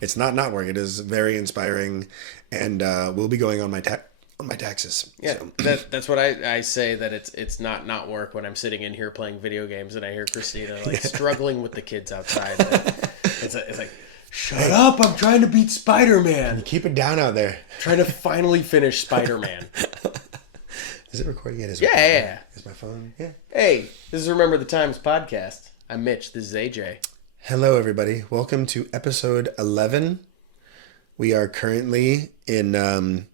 It's not work. It is very inspiring, and we'll be going on my taxes. Yeah, so. that's what I say, that it's not work when I'm sitting in here playing video games and I hear Christina struggling with the kids outside. It's like, shut up! I'm trying to beat Spider-Man. You keep it down out there. Trying to finally finish Spider-Man. Is it recording yet? Yeah. Is my phone? Yeah. Hey, this is Remember the Times podcast. I'm Mitch. This is AJ. Hello, everybody. Welcome to episode 11. We are currently in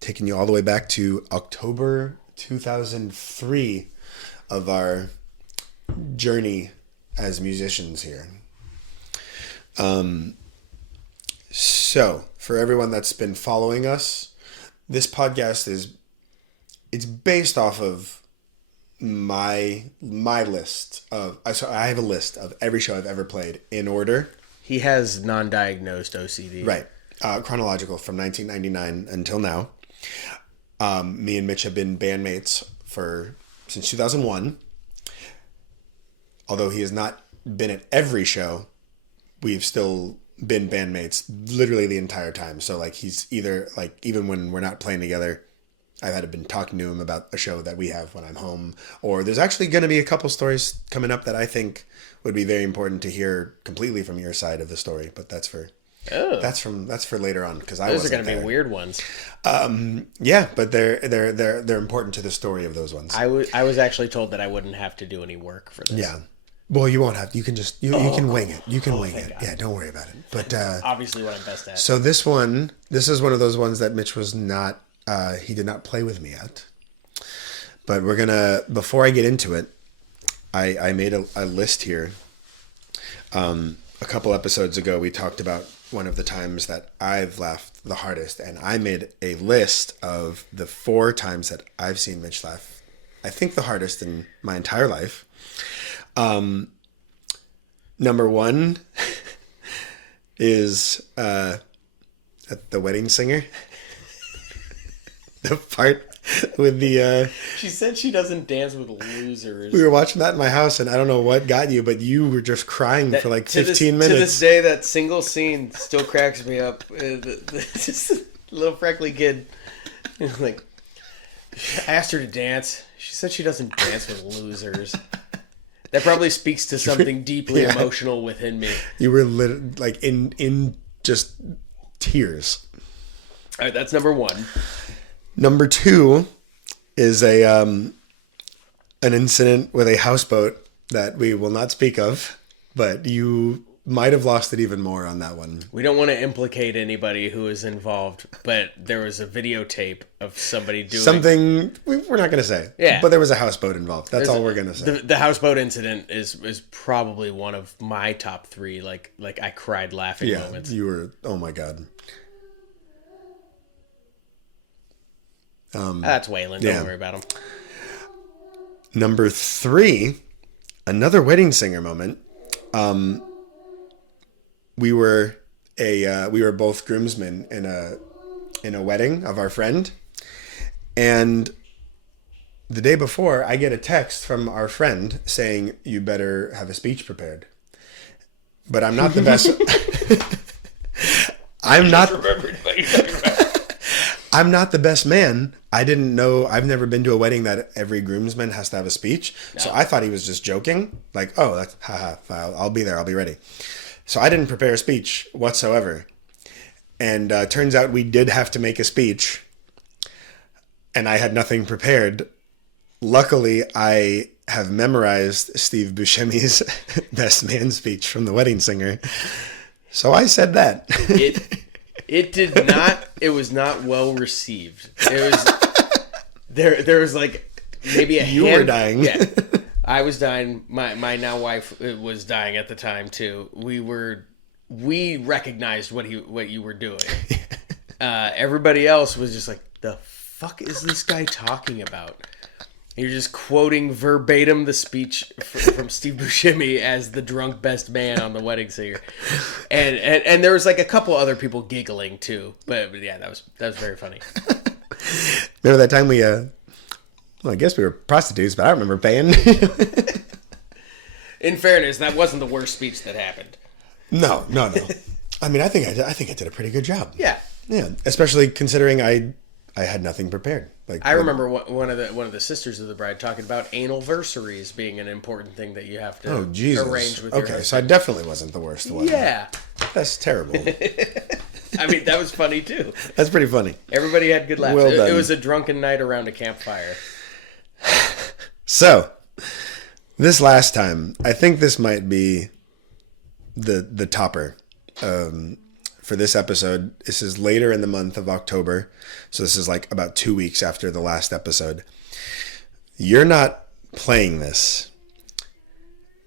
taking you all the way back to October 2003 of our journey as musicians here. So, for everyone that's been following us, this podcast it's based off of my list of, so I have a list of every show I've ever played in order. He has non-diagnosed OCD. Right. Chronological from 1999 until now. Me and Mitch have been bandmates since 2001. Although he has not been at every show, we've still been bandmates literally the entire time. So he's either even when we're not playing together, I've been talking to him about a show that we have when I'm home, or there's actually going to be a couple stories coming up that I think would be very important to hear completely from your side of the story. But that's for later on, because those are going to be weird ones. Yeah, but they're important to the story of those ones. I was actually told that I wouldn't have to do any work for this. Yeah. Well, you won't have. You can just you can wing it. You can wing it. God. Yeah, don't worry about it. But obviously, what I'm best at. So this is one of those ones that Mitch was not. He did not play with me at. But we're gonna. Before I get into it, I made a list here. A couple episodes ago, we talked about one of the times that I've laughed the hardest, and I made a list of the 4 times that I've seen Mitch laugh, I think the hardest in my entire life. Number 1 is at the wedding singer. The part with the... She said she doesn't dance with losers. We were watching that in my house, and I don't know what got you, but you were just crying for 15 minutes. To this day, that single scene still cracks me up. Just a little freckly kid. I asked her to dance. She said she doesn't dance with losers. That probably speaks to something deeply emotional within me. You were in just tears. All right, that's number 1. Number 2 is an incident with a houseboat that we will not speak of, but you might have lost it even more on that one. We don't want to implicate anybody who is involved, but there was a videotape of somebody doing something we're not going to say. Yeah, but there was a houseboat involved. That's all we're going to say. The houseboat incident is probably one of my top 3. Like I cried laughing moments. You were. Oh my god. That's Waylon. Don't worry about him. Number 3, another wedding singer moment. We were both groomsmen in a wedding of our friend, and the day before, I get a text from our friend saying, "You better have a speech prepared." But I'm not the best. I'm not the best man. I didn't know. I've never been to a wedding that every groomsman has to have a speech. No. So I thought he was just joking. That's I'll be there. I'll be ready. So I didn't prepare a speech whatsoever. And turns out we did have to make a speech. And I had nothing prepared. Luckily, I have memorized Steve Buscemi's best man speech from The Wedding Singer. So I said that. It did not. It was not well received. It was there was maybe a. You were dying. Yeah, I was dying. My now wife was dying at the time too. We recognized what you were doing. Everybody else was just like, the fuck is this guy talking about? You're just quoting verbatim the speech from Steve Buscemi as the drunk best man on The Wedding Singer, and there was a couple other people giggling too. But yeah, that was very funny. Remember that time we I guess we were prostitutes, but I don't remember paying. In fairness, that wasn't the worst speech that happened. No. I mean, I think I did a pretty good job. Yeah. Yeah, especially considering I had nothing prepared. Like I remember one of the sisters of the bride talking about anniversaries being an important thing that you have to arrange with your husband. So I definitely wasn't the worst one. Yeah. That's terrible. I mean, that was funny too. That's pretty funny. Everybody had good laughs. Well done. It was a drunken night around a campfire. So, this last time, I think this might be the topper for this episode. This is later in the month of October, so this is like about 2 weeks after the last episode. You're not playing this,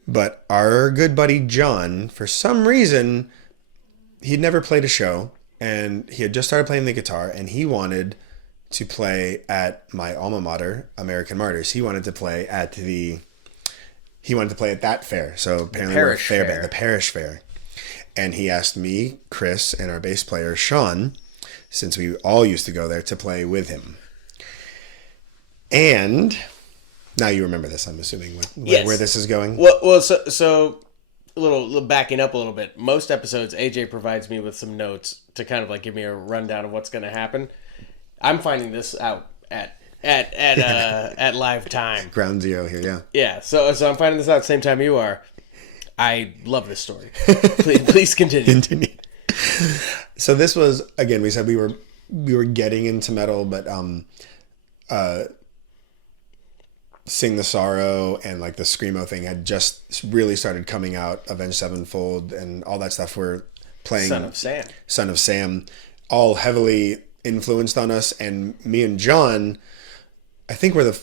but our good buddy John, for some reason, he'd never played a show, and he had just started playing the guitar, and he wanted to play at my alma mater, American Martyrs. He wanted to play at that fair. So apparently we're a fair band, the parish fair. And he asked me, Chris, and our bass player, Sean, since we all used to go there, to play with him. And now you remember this, I'm assuming, where this is going. Well, so a little backing up a little bit. Most episodes, AJ provides me with some notes to kind of like give me a rundown of what's going to happen. I'm finding this out at live time. Ground zero here, yeah. Yeah, so I'm finding this out at the same time you are. I love this story. Please continue. So this was, again, we said we were getting into metal, but Sing the Sorrow and like the Screamo thing had just really started coming out. Avenged Sevenfold and all that stuff were playing. Son of Sam, all heavily influenced on us. And me and John, I think we're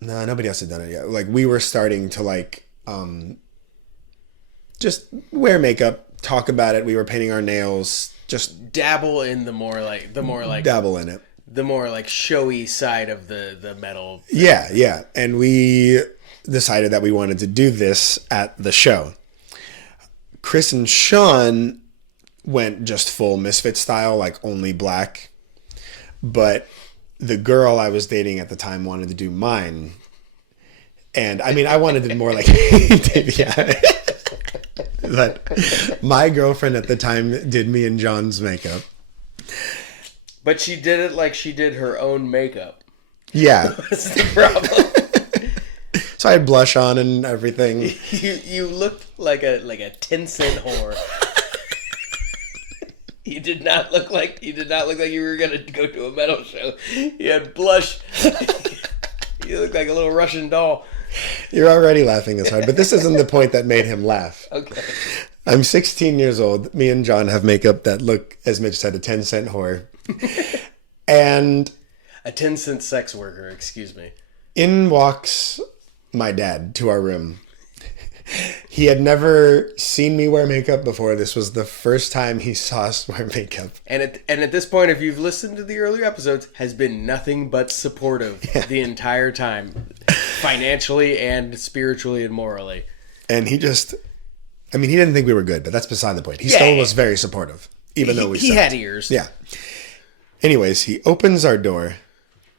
nobody else had done it yet. Like we were starting to like just wear makeup, talk about it. We were painting our nails, just dabble in the more like dabble in it. The more like showy side of the metal. Yeah. And we decided that we wanted to do this at the show. Chris and Sean went just full Misfit style, like only black. But the girl I was dating at the time wanted to do mine. And I mean, I wanted it more like, yeah. But my girlfriend at the time did me and John's makeup. But she did it like she did her own makeup. Yeah. That's the problem. So I had blush on and everything. You looked like a 10-cent whore. You did not look like you were gonna go to a metal show. You had blush. You look like a little Russian doll. You're already laughing this hard, but this isn't the point that made him laugh. Okay. I'm 16 years old. Me and John have makeup that look, as Mitch said, a 10-cent whore. And a 10-cent sex worker, excuse me. In walks my dad to our room. He had never seen me wear makeup before. This was the first time he saw us wear makeup. And at this point, if you've listened to the earlier episodes, has been nothing but supportive the entire time. Financially and spiritually and morally. And he just, I mean, he didn't think we were good, but that's beside the point. He still was very supportive, even though he had ears. Yeah. Anyways, he opens our door,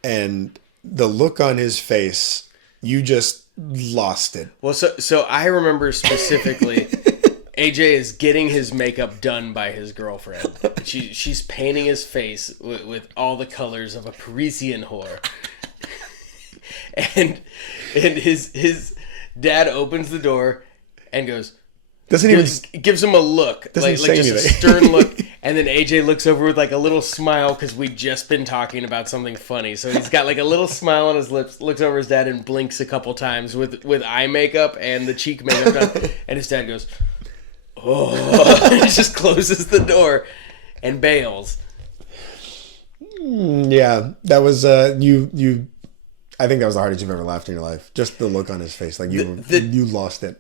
and the look on his face, you just lost it. Well, so I remember specifically, AJ is getting his makeup done by his girlfriend. She's painting his face with all the colors of a Parisian whore. And his dad opens the door and goes, gives him a look, like just a stern look, and then AJ looks over with like a little smile because we'd just been talking about something funny. So he's got like a little smile on his lips, looks over his dad and blinks a couple times with eye makeup and the cheek makeup done, and his dad goes, "Oh," and he just closes the door and bails. Yeah, that was you. I think that was the hardest you've ever laughed in your life. Just the look on his face, like you lost it.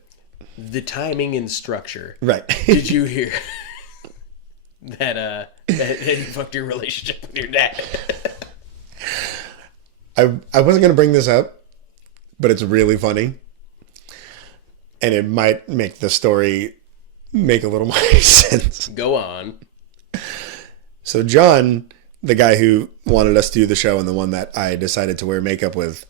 The timing and structure. Right. Did you hear that you fucked your relationship with your dad? I wasn't going to bring this up, but it's really funny. And it might make the story make a little more sense. Go on. So John, the guy who wanted us to do the show and the one that I decided to wear makeup with,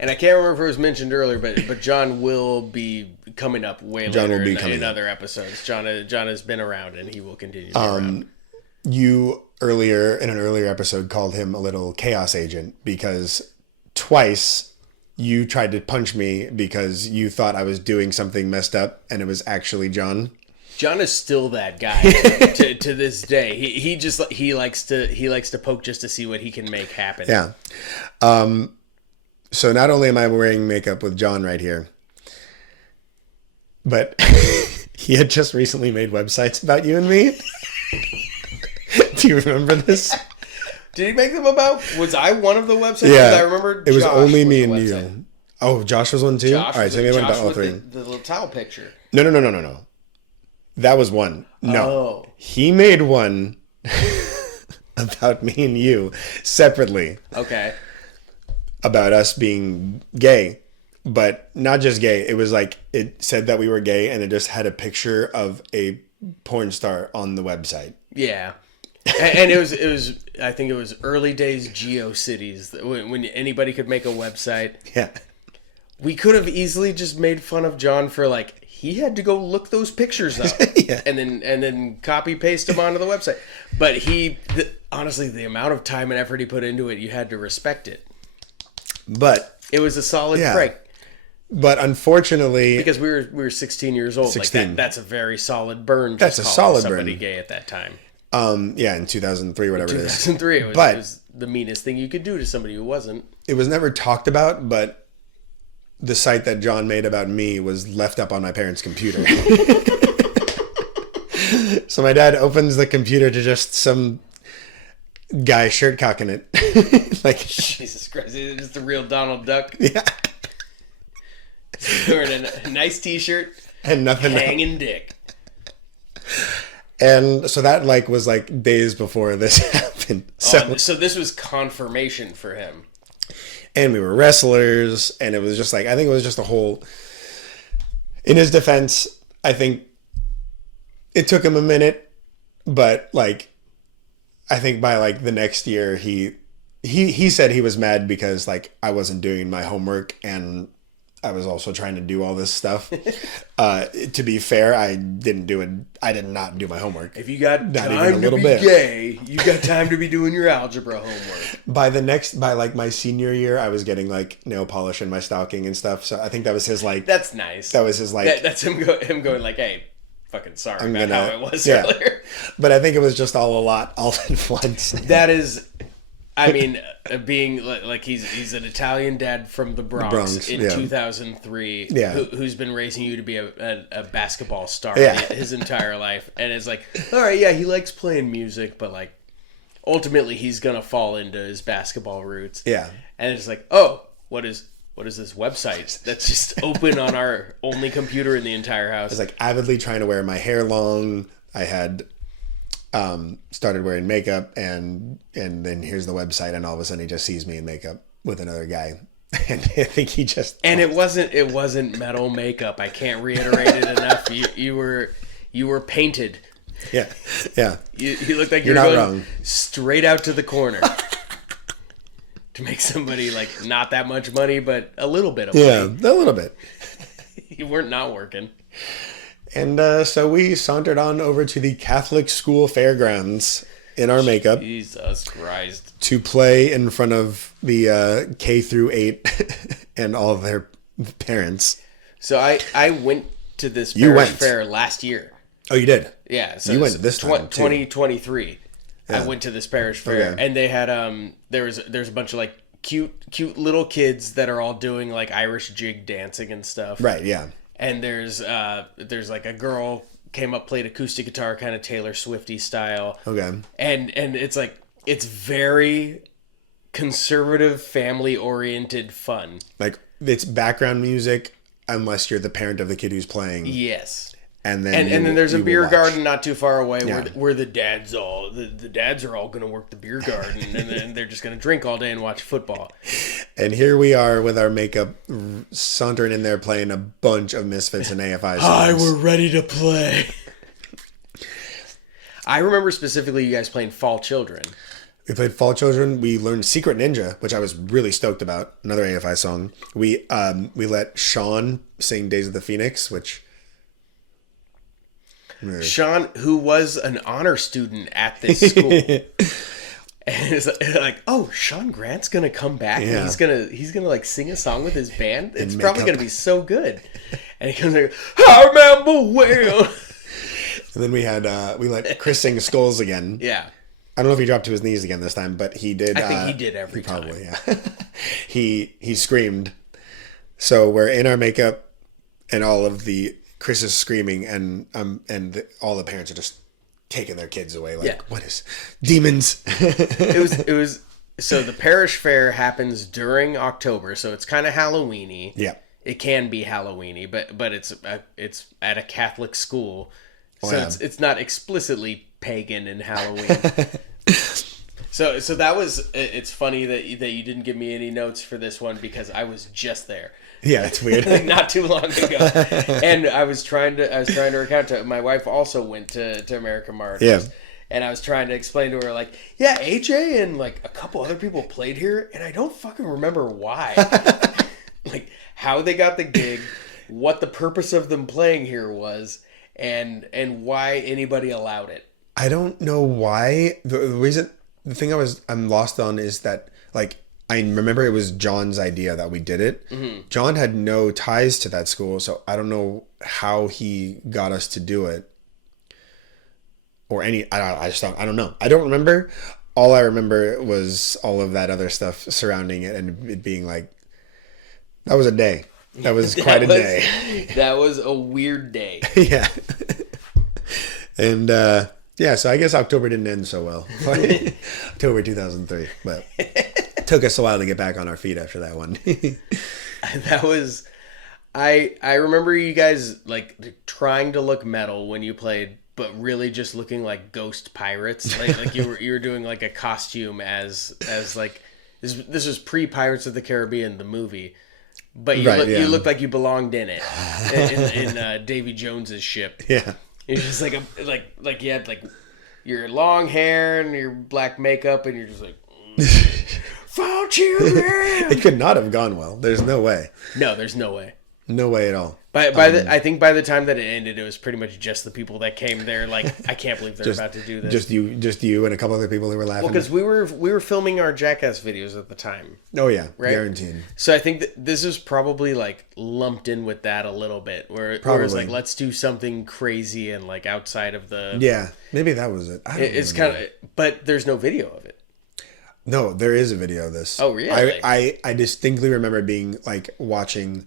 And I can't remember if it was mentioned earlier, but John will be coming up way later in other episodes. John has been around, and he will continue to be around. You earlier in an earlier episode called him a little chaos agent because twice you tried to punch me because you thought I was doing something messed up, and it was actually John. John is still that guy to this day. He likes to poke just to see what he can make happen. Yeah. So not only am I wearing makeup with John right here, but he had just recently made websites about you and me. Do you remember this? Did he make them about? Was I one of the websites? Yeah. I remember it was only me and you. Oh, Josh was one too? Josh all right, so maybe one about all three. The little towel picture. No. That was one. No. Oh. He made one about me and you separately. Okay. About us being gay. But not just gay. It was like, it said that we were gay and it just had a picture of a porn star on the website. Yeah. And it was I think it was early days GeoCities when anybody could make a website. Yeah. We could have easily just made fun of John for like, he had to go look those pictures up yeah. and then copy paste them onto the website. But honestly, the amount of time and effort he put into it, you had to respect it. But it was a solid break. But unfortunately, because we were 16 years old, 16. Like that's a very solid burn. That's a solid somebody burn. Gay at that time. Yeah, in 2003, whatever 2003, it is. It was the meanest thing you could do to somebody who wasn't. It was never talked about, but the site that John made about me was left up on my parents' computer. So my dad opens the computer to just some guy shirt cocking it. Like Jesus Christ, it's just the real Donald Duck. Yeah. Wearing a nice t-shirt and nothing hanging dick. And so that was days before this happened. So this was confirmation for him. And we were wrestlers, and it was just I think it was just a whole. In his defense, I think it took him a minute, but I think by the next year he said he was mad because I wasn't doing my homework and I was also trying to do all this stuff. To be fair, I did not do my homework. If you got time to be gay, you got time to be doing your algebra homework. By my senior year, I was getting nail polish in my stocking and stuff. So I think that was his That's nice. That was his that's him going hey, fucking sorry about how it was earlier. But I think it was just all at once. That is. I mean, being he's an Italian dad from the Bronx in 2003, who's been raising you to be a basketball star his entire life, and it's all right, he likes playing music, but ultimately he's gonna fall into his basketball roots. Yeah, and it's oh, what is this website that's just open on our only computer in the entire house? I was avidly trying to wear my hair long. I had started wearing makeup and then here's the website and all of a sudden he just sees me in makeup with another guy and I think he just it wasn't metal makeup. I can't reiterate it enough. You were painted. Yeah you look like you're not wrong. Straight out to the corner to make somebody not that much money but a little bit of money. A little bit. You weren't not working. And so we sauntered on over to the Catholic school fairgrounds in our makeup. Jesus Christ. To play in front of the K through 8 and all of their parents. So I went to this parish fair last year. Oh, you did? Yeah. So you went this time, 2023. Yeah. I went to this parish fair. Okay. And they had, there's a bunch of cute little kids that are all doing Irish jig dancing and stuff. Right, yeah. And there's a girl came up, played acoustic guitar, kind of Taylor Swifty style. Okay. And it's very conservative, family oriented fun. It's background music unless you're the parent of the kid who's playing. Yes. And then then there's a beer garden not too far away where the dads the dads are all going to work the beer garden and then they're just going to drink all day and watch football. And here we are with our makeup sauntering in there playing a bunch of Misfits and AFI songs. Hi, we're ready to play. I remember specifically you guys playing Fall Children. We played Fall Children. We learned Secret Ninja, which I was really stoked about. Another AFI song. We let Sean sing Days of the Phoenix, which... Sean, who was an honor student at this school. And it's like, oh, Sean Grant's gonna come back and he's gonna like sing a song with his band. It's probably gonna be so good. And he comes like, I remember well. And then we let Chris sing Skulls again. Yeah. I don't know if he dropped to his knees again this time, but he did. I think he did every time. Probably, yeah. he screamed. So we're in our makeup, and all of Chris is screaming, and all the parents are just taking their kids away. Like, what is demons? It was. So the parish fair happens during October, so it's kind of Halloweeny. Yeah. It can be Halloweeny, but it's at a Catholic school, so it's not explicitly pagan and Halloween. So that was. It's funny that you didn't give me any notes for this one because I was just there. Yeah, it's weird. Not too long ago, and I was trying to recount to my wife also went to American Martyrs. Yeah. And I was trying to explain to her, like, yeah, AJ and, like, a couple other people played here, and I don't fucking remember why. Like, how they got the gig, what the purpose of them playing here was, and why anybody allowed it. I don't know why. The thing I'm lost on is that, like, I remember it was John's idea that we did it. Mm-hmm. John had no ties to that school, so I don't know how he got us to do it. Or I don't know. I don't remember. All I remember was all of that other stuff surrounding it and it being like, that was a day. That was quite a day. That was a weird day. Yeah. And, so I guess October didn't end so well. October 2003. But it took us a while to get back on our feet after that one. That was... I remember you guys, like, trying to look metal when you played... but really just looking like ghost pirates, like you were doing like a costume as like this was pre Pirates of the Caribbean the movie, but you looked like you belonged in it in Davy Jones's ship. Yeah, it's just like you had like your long hair and your black makeup, and you're just like Fall Children. It could not have gone well. There's no way. No, there's no way. No way at all. I think by the time that it ended, it was pretty much just the people that came there. Like, I can't believe they're about to do this. Just you, and a couple other people who were laughing. Well, because we were filming our Jackass videos at the time. Oh yeah, right? Guaranteed. So I think that this is probably like lumped in with that a little bit, where it's like let's do something crazy and like outside of the. Yeah, maybe that was it. It's kind of, but there's no video of it. No, there is a video of this. Oh really? I distinctly remember being like watching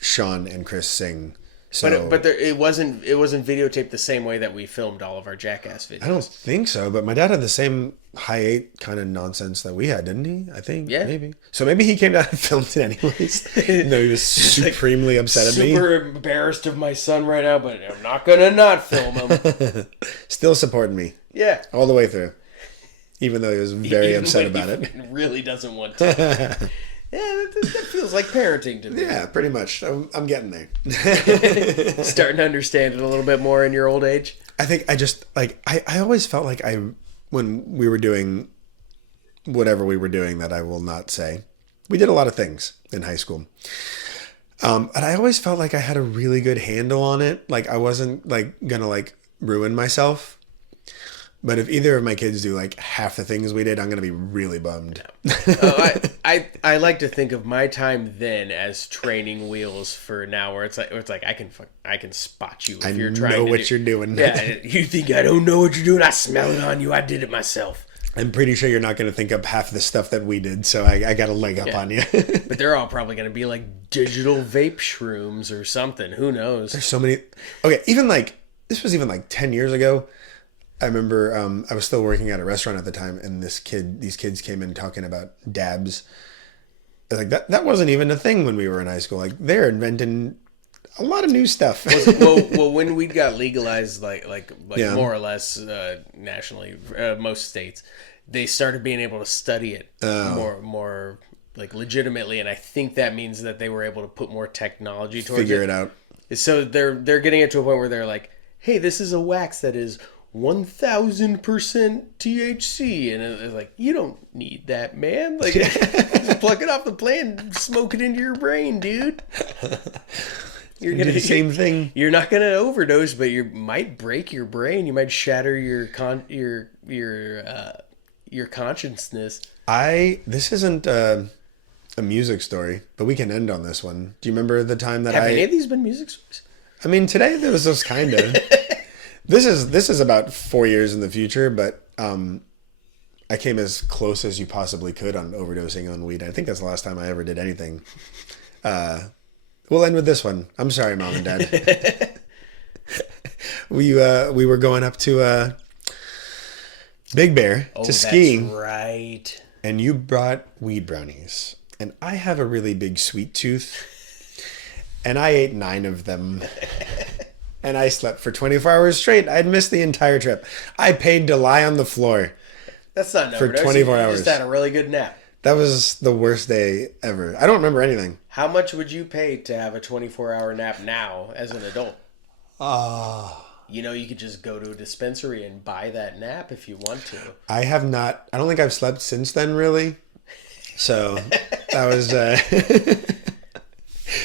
Sean and Chris sing. So, but it wasn't videotaped the same way that we filmed all of our Jackass videos. I don't think so, but my dad had the same high 8 kind of nonsense that we had, didn't he? I think. Yeah. Maybe. So maybe he came down and filmed it anyways. No, he was supremely like, upset at me. Super embarrassed of my son right now, but I'm not gonna not film him. Still supporting me. Yeah. All the way through. Even though he was very upset about it. Really doesn't want to. Yeah, that feels like parenting to me. Yeah, pretty much. I'm getting there. Starting to understand it a little bit more in your old age. I think I just, like, I always felt like when we were doing whatever we were doing that I will not say, we did a lot of things in high school. And I always felt like I had a really good handle on it. Like, I wasn't, like, gonna, like, ruin myself. But if either of my kids do like half the things we did, I'm going to be really bummed. I like to think of my time then as training wheels for now, where it's like I can spot you if you're trying to know what you're doing. Yeah, you think I don't know what you're doing? I smell it on you. I did it myself. I'm pretty sure you're not going to think up half the stuff that we did, so I got a leg up on you. But they're all probably going to be like digital vape shrooms or something. Who knows? There's so many. Okay, even like this was even like 10 years ago. I remember I was still working at a restaurant at the time, and these kids came in talking about dabs. Like that wasn't even a thing when we were in high school. Like they're inventing a lot of new stuff. well, when we got legalized, like more or less nationally, most states, they started being able to study it more like legitimately, and I think that means that they were able to put more technology towards figure it out. So they're getting it to a point where they're like, hey, this is a wax that is 1000% THC, and it's like, you don't need that, man. Like, just plug it off the plant, smoke it into your brain, dude. You're gonna do the same thing. You're not gonna overdose, but you might break your brain. You might shatter your consciousness. This isn't a music story, but we can end on this one. Do you remember the time that Have any of these been music stories? I mean, today there was this kind of. This is about 4 years in the future, but I came as close as you possibly could on overdosing on weed. I think that's the last time I ever did anything. We'll end with this one. I'm sorry, Mom and Dad. We were going up to Big Bear to ski. That's right. And you brought weed brownies. And I have a really big sweet tooth. And I ate 9 of them. And I slept for 24 hours straight. I'd missed the entire trip. I paid to lie on the floor. That's not an for overdose. 24 you hours. Just had a really good nap. That was the worst day ever. I don't remember anything. How much would you pay to have a 24-hour nap now as an adult? You know, you could just go to a dispensary and buy that nap if you want to. I have not. I don't think I've slept since then, really. So that was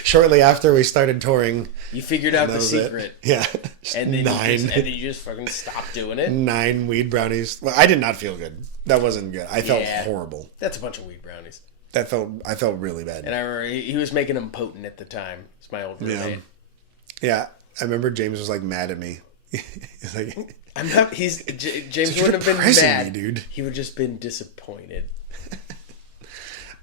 shortly after we started touring. You figured out the secret. Yeah. And then 9. and then you just fucking stopped doing it. 9 weed brownies. Well, I did not feel good. That wasn't good. I felt horrible. That's a bunch of weed brownies. I felt really bad. And I remember he was making them potent at the time. It's my old roommate. Yeah. I remember James was like mad at me. He's like, James wouldn't have been mad, me, dude. He would just been disappointed.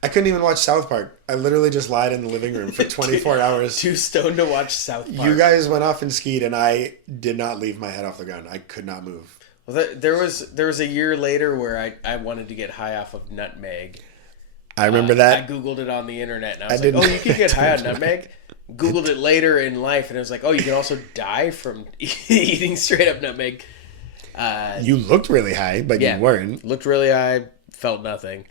I couldn't even watch South Park. I literally just lied in the living room for 24 hours. Too stoned to watch South Park. You guys went off and skied, and I did not leave my head off the ground. I could not move. Well, there was a year later where I wanted to get high off of nutmeg. I remember that. I Googled it on the internet, and I was like, oh, you can get high on nutmeg? Googled it later in life, and it was like, oh, you can also die from eating straight up nutmeg. You looked really high, but you weren't. Looked really high, felt nothing.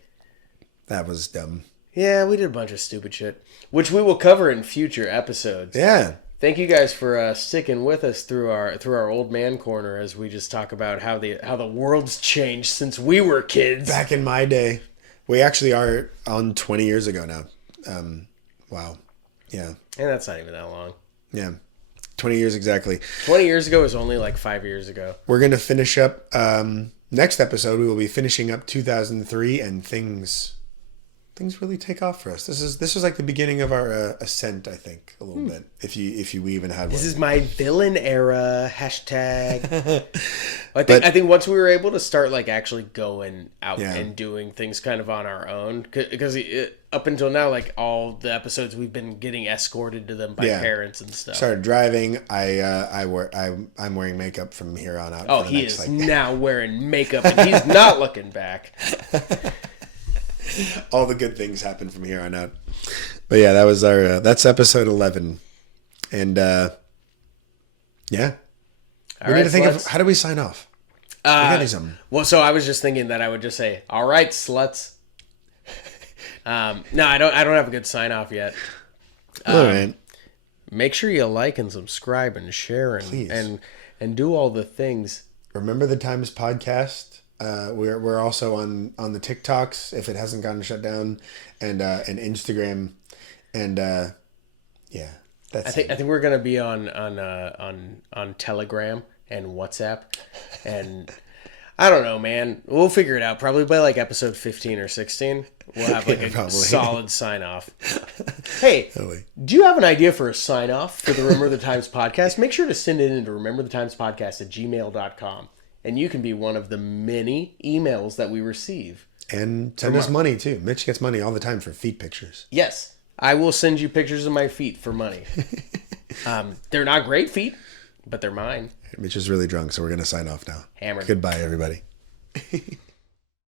That was dumb. Yeah, we did a bunch of stupid shit, which we will cover in future episodes. Yeah. Thank you guys for sticking with us through our old man corner as we just talk about how the world's changed since we were kids. Back in my day, we actually are on 20 years ago now. Wow. Yeah. And that's not even that long. Yeah. 20 years exactly. 20 years ago is only like 5 years ago. We're going to finish up next episode. We will be finishing up 2003 and things really take off for us. This was like the beginning of our ascent, I think, a little bit. If we even had one. This is my villain era hashtag. I think once we were able to start like actually going out and doing things kind of on our own, because up until now, like all the episodes we've been getting escorted to them by parents and stuff. Started driving. I'm wearing makeup from here on out. Oh, he is now wearing makeup and he's not looking back. All the good things happen from here on out. But yeah, that was our that's episode 11. And yeah. We need to think of how do we sign off? We gotta do something. Well, so I was just thinking that I would just say, all right, sluts. No, I don't have a good sign off yet. All right. Make sure you like and subscribe and share and do all the things. Remember the Times podcast? We're also on the TikToks if it hasn't gotten shut down, and Instagram, and yeah, that's. I think we're gonna be on Telegram and WhatsApp, and I don't know, man. We'll figure it out. Probably by like episode 15 or 16, we'll have like a solid sign off. Hey, do you have an idea for a sign off for the Remember the Times podcast? Make sure to send it into rememberthetimespodcast@gmail.com. And you can be one of the many emails that we receive. And send us money, too. Mitch gets money all the time for feet pictures. Yes. I will send you pictures of my feet for money. They're not great feet, but they're mine. Mitch is really drunk, so we're going to sign off now. Hammered. Goodbye, everybody.